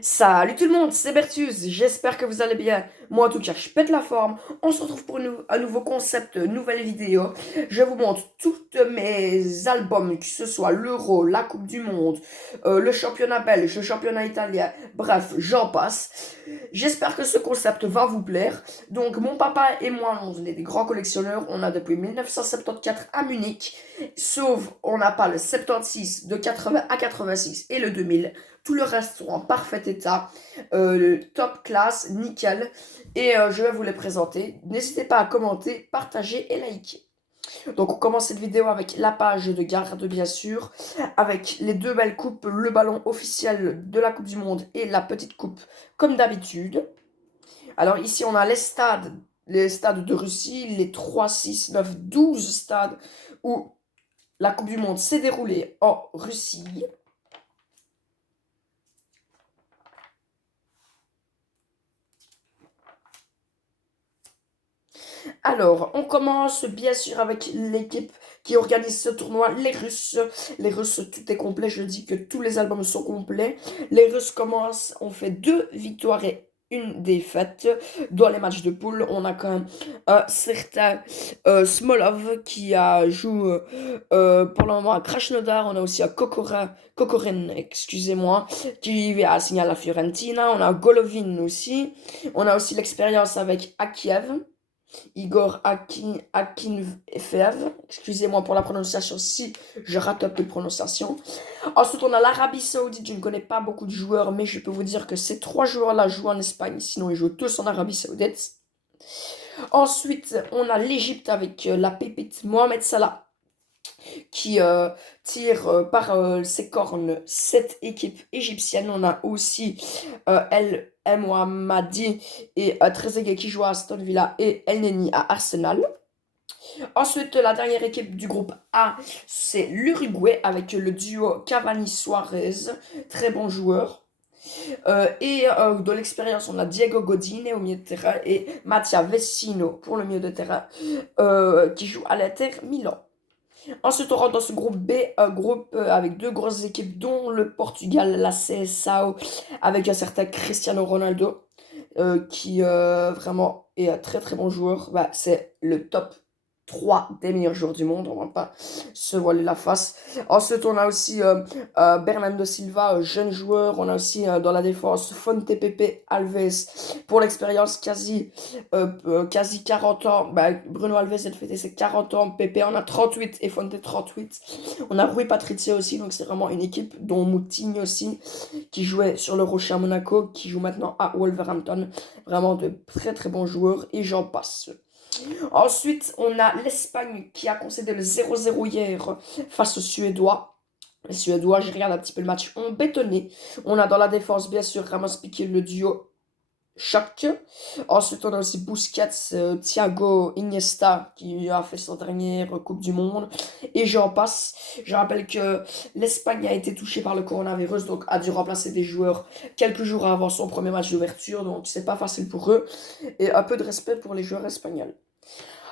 Salut tout le monde, c'est Bertus, j'espère que vous allez bien. Moi en tout cas, je pète la forme. On se retrouve pour un nouveau concept, une nouvelle vidéo. Je vous montre tous mes albums, que ce soit l'Euro, la Coupe du Monde, le championnat belge, le championnat italien, bref, j'en passe. J'espère que ce concept va vous plaire. Donc mon papa et moi, on est des grands collectionneurs. On a depuis 1974 à Munich. Sauf, on n'a pas le 76 de 80 à 86 et le 2000. Tout le reste sont en parfait état, le top classe, nickel. Et je vais vous les présenter. N'hésitez pas à commenter, partager et liker. Donc on commence cette vidéo avec la page de garde bien sûr, avec les deux belles coupes, le ballon officiel de la Coupe du Monde et la petite coupe comme d'habitude. Alors ici on a les stades de Russie, les 3, 6, 9, 12 stades où la Coupe du Monde s'est déroulée en Russie. Alors, on commence bien sûr avec l'équipe qui organise ce tournoi, les Russes. Les Russes, tout est complet. Je dis que tous les albums sont complets. Les Russes commencent, on fait 2 victoires et une défaite. Dans les matchs de poule, on a quand même un certain Smolov qui joue pour le moment à Krasnodar. On a aussi un Kokorin, excusez-moi, qui a signé à la Fiorentina. On a Golovin aussi. On a aussi l'expérience avec Akiev. Igor Akinfeev, excusez-moi pour la prononciation si je rate un peu de prononciation. Ensuite, on a l'Arabie Saoudite. Je ne connais pas beaucoup de joueurs, mais je peux vous dire que ces 3 joueurs-là jouent en Espagne, sinon ils jouent tous en Arabie Saoudite. Ensuite, on a l'Égypte avec la pépite Mohamed Salah qui tire par ses cornes cette équipe égyptienne. On a aussi El Mohammadi et Trezeguet qui joue à Aston Villa et El Neni à Arsenal. Ensuite, la dernière équipe du groupe A, c'est l'Uruguay avec le duo Cavani-Suarez, très bon joueur. De l'expérience, on a Diego Godin au milieu de terrain et Mattia Vecino pour le milieu de terrain qui joue à l'Inter Milan. Ensuite, on rentre dans ce groupe B, un groupe avec 2 grosses équipes, dont le Portugal, la CSAO, avec un certain Cristiano Ronaldo, qui vraiment est un très très bon joueur. Bah, c'est le top 3 des meilleurs joueurs du monde, on va pas se voiler la face. Ensuite, on a aussi Bernardo Silva, jeune joueur. On a aussi dans la défense Fonte Pepe Alves, pour l'expérience quasi 40 ans. Bah, Bruno Alves vient de fêter ses 40 ans. Pepe en a 38 et Fonte 38. On a Rui Patricio aussi, donc c'est vraiment une équipe dont Moutinho aussi, qui jouait sur le Rocher à Monaco, qui joue maintenant à Wolverhampton. Vraiment de très très bons joueurs et j'en passe. Ensuite, on a l'Espagne qui a concédé le 0-0 hier face aux Suédois. Les Suédois, j'ai regardé un petit peu le match, ont bétonné. On a dans la défense, bien sûr, Ramos Piqué, le duo choc. Ensuite, on a aussi Busquets, Thiago Iniesta qui a fait sa dernière Coupe du Monde. Et j'en passe. Je rappelle que l'Espagne a été touchée par le coronavirus, donc a dû remplacer des joueurs quelques jours avant son premier match d'ouverture. Donc, c'est pas facile pour eux. Et un peu de respect pour les joueurs espagnols.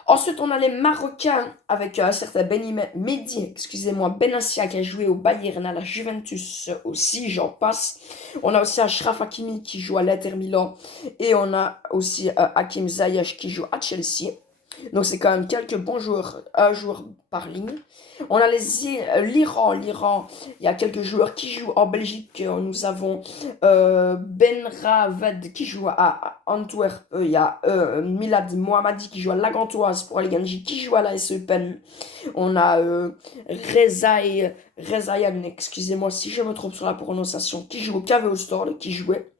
Ensuite, on a les Marocains avec un certain Mehdi, excusez-moi, Benassia qui a joué au Bayern, à la Juventus aussi, j'en passe. On a aussi Achraf Hakimi qui joue à l'Inter Milan et on a aussi Hakim Ziyech qui joue à Chelsea. Donc c'est quand même quelques bons joueurs, un joueur par ligne. On a l'Iran, il y a quelques joueurs qui jouent en Belgique. Nous avons Benraved qui joue à Antwerp. Il y a Milad Mohammadi qui joue à Lagantoise pour Aliganji, qui joue à la S Eupen. On a Rezayan, excusez-moi si je me trompe sur la prononciation, qui joue au KVO Store, qui jouait.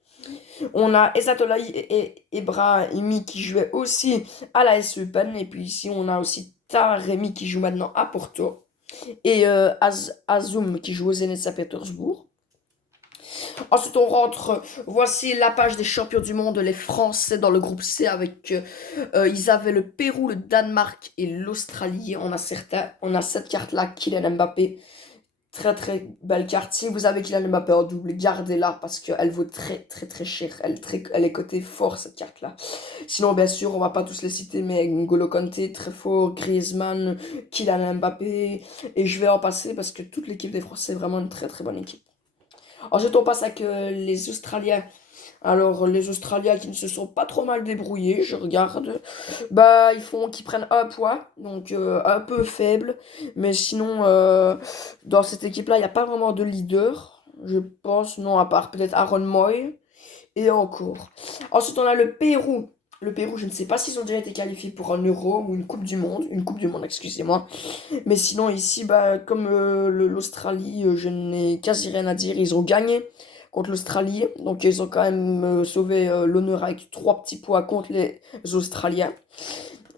On a Ezatolahi et Ebrahimi qui jouaient aussi à la S Eupen. Et puis ici, on a aussi Taremi qui joue maintenant à Porto. Et Azum qui joue au Zenit Saint-Pétersbourg. Ensuite, on rentre. Voici la page des champions du monde, les Français dans le groupe C avec. Ils avaient le Pérou, le Danemark et l'Australie. On a cette carte-là, Kylian Mbappé. Très très belle carte. Si vous avez Kylian Mbappé en double, gardez-la parce qu'elle vaut très très très cher. Elle est cotée fort cette carte-là. Sinon, bien sûr, on va pas tous les citer, mais N'Golo Kanté, très fort, Griezmann, Kylian Mbappé. Et je vais en passer parce que toute l'équipe des Français est vraiment une très très bonne équipe. Ensuite, on passe avec les Australiens. Alors, les Australiens qui ne se sont pas trop mal débrouillés, je regarde. Bah, qu'ils prennent un poids, donc un peu faible. Mais sinon, dans cette équipe-là, il n'y a pas vraiment de leader, je pense. Non, à part peut-être Aaron Moy. Et encore. Ensuite, on a le Pérou. Le Pérou, je ne sais pas s'ils ont déjà été qualifiés pour un Euro ou une Coupe du Monde. Une Coupe du Monde, excusez-moi. Mais sinon, ici, bah, comme l'Australie, je n'ai quasi rien à dire. Ils ont gagné contre l'Australie. Donc, ils ont quand même sauvé l'honneur avec 3 petits points contre les Australiens.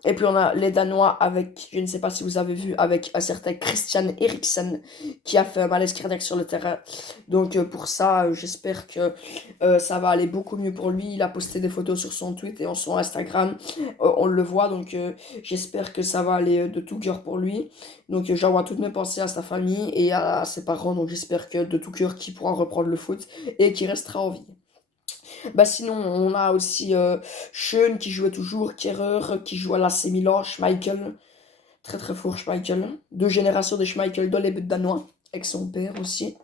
Et puis on a les Danois avec, je ne sais pas si vous avez vu, avec un certain Christian Eriksen qui a fait un malaise cardiaque sur le terrain. Donc pour ça, j'espère que ça va aller beaucoup mieux pour lui. Il a posté des photos sur son tweet et sur son Instagram. On le voit, donc j'espère que ça va aller de tout cœur pour lui. Donc j'envoie toutes mes pensées à sa famille et à ses parents. Donc j'espère que de tout cœur qu'il pourra reprendre le foot et qu'il restera en vie. Bah sinon, on a aussi Schön qui jouait toujours, Kehrer qui joue à l'AC Milan, Schmeichel, très très fort Schmeichel. 2 générations de Schmeichel dans les buts danois, avec son père aussi.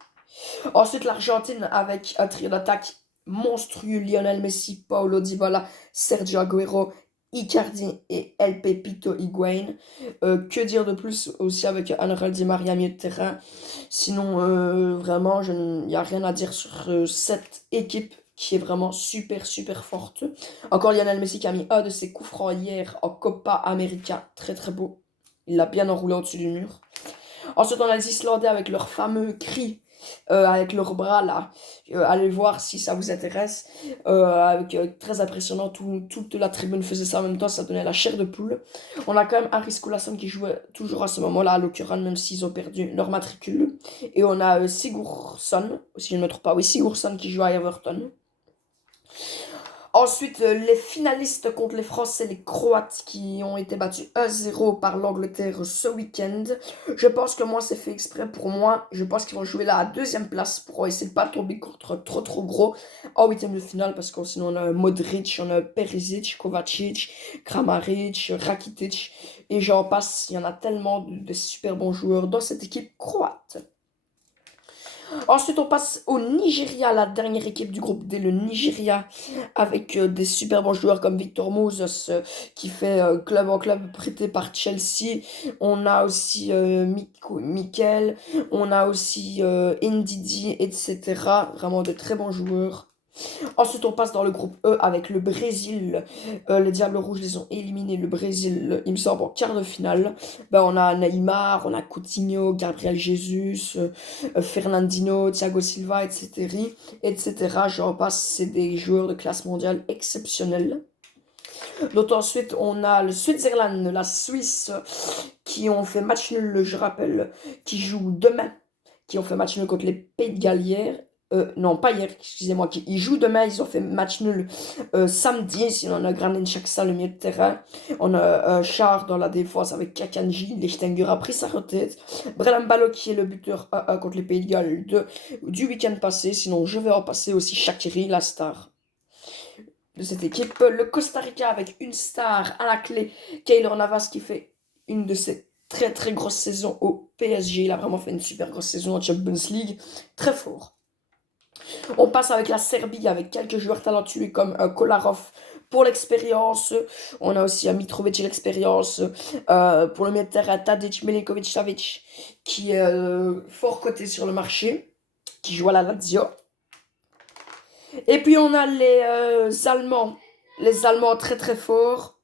Ensuite, l'Argentine avec un trio d'attaque monstrueux, Lionel Messi, Paulo Dybala, Sergio Agüero, Icardi et El Pepito Higuaín. Que dire de plus aussi avec Angel Di Maria milieu de terrain. Sinon, vraiment, il n'y a rien à dire sur cette équipe qui est vraiment super super forte. Encore Lionel Messi qui a mis un de ses coups francs hier en Copa América, très très beau. Il l'a bien enroulé au-dessus du mur. Ensuite, on a les Islandais avec leur fameux cri, avec leurs bras là. Allez voir si ça vous intéresse. Avec très impressionnant, toute la tribune faisait ça en même temps, ça donnait la chair de poule. On a quand même Aris Skulason qui jouait toujours à ce moment-là à l'Okuran, même s'ils ont perdu leur matricule. Et on a Sigurdsson, si je ne me trompe pas, oui, Sigurdsson qui joue à Everton. Ensuite, les finalistes contre les Français, les Croates qui ont été battus 1-0 par l'Angleterre ce week-end. Je pense que moi, c'est fait exprès pour moi. Je pense qu'ils vont jouer là à 2e place pour essayer de pas tomber contre trop gros en 8e de finale parce que sinon on a Modric, on a Perisic, Kovacic, Kramaric, Rakitic et j'en passe. Il y en a tellement de super bons joueurs dans cette équipe croate. Ensuite, on passe au Nigeria, la dernière équipe du groupe D, le Nigeria, avec des super bons joueurs comme Victor Moses, qui fait club en club prêté par Chelsea. On a aussi Mikel, on a aussi Ndidi, etc. Vraiment de très bons joueurs. Ensuite, on passe dans le groupe E avec le Brésil. Les Diables Rouges les ont éliminés. Le Brésil, il me semble, en quart de finale. Ben, on a Neymar, on a Coutinho, Gabriel Jesus, Fernandinho, Thiago Silva, etc. etc. J'en passe, c'est des joueurs de classe mondiale exceptionnels. Donc ensuite, on a le Switzerland, la Suisse, qui ont fait match nul, je rappelle, qui jouent demain, qui ont fait match nul contre les Pays de Galles hier. Non, pas hier, excusez-moi. Ils jouent demain, ils ont fait match nul samedi. Sinon, on a Granit Xhaka, le milieu de terrain. On a Char dans la défense avec Kakanji. Lichtengur a pris sa retraite. Brelan Balo qui est le buteur 1 contre les Pays de Galles du week-end passé. Sinon, je vais en passer aussi Shaqiri, la star de cette équipe. Le Costa Rica avec une star à la clé, Keylor Navas qui fait une de ses très très grosses saisons au PSG. Il a vraiment fait une super grosse saison en Champions League. Très fort. On passe avec la Serbie avec quelques joueurs talentueux comme Kolarov pour l'expérience. On a aussi Mitrovic l'expérience. Pour le milieu de terrain, Tadic, Milinkovic, Savic qui est fort coté sur le marché, qui joue à la Lazio. Et puis on a les Allemands. Les Allemands très très forts.